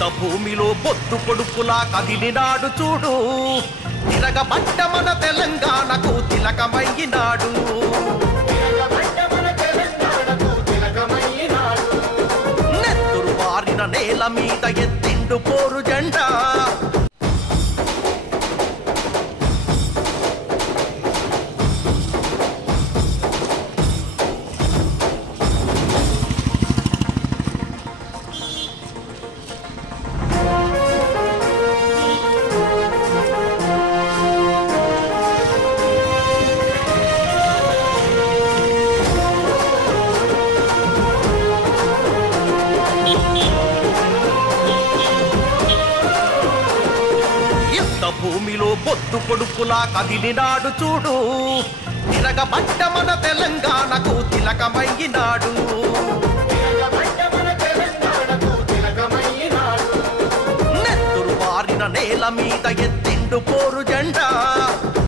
యుద్ధ భూమిలో బొత్తు కొడుకులా కదిలినాడు చూడు, తిరగబడ్డ మన తెలంగాణకు తిలకమయ్యినాడు. నెత్తురు వారిన నేల మీద ఎత్తిండు పోరు జెండా, భూమిలో బొత్తు కొడుకులా కదిలినాడు చూడు, తిరగబడ్డ మన తెలంగాణకు తిలకమయ్యినాడు. నెత్తురు వారిన నేల మీద ఎత్తిండు పోరు జెండా.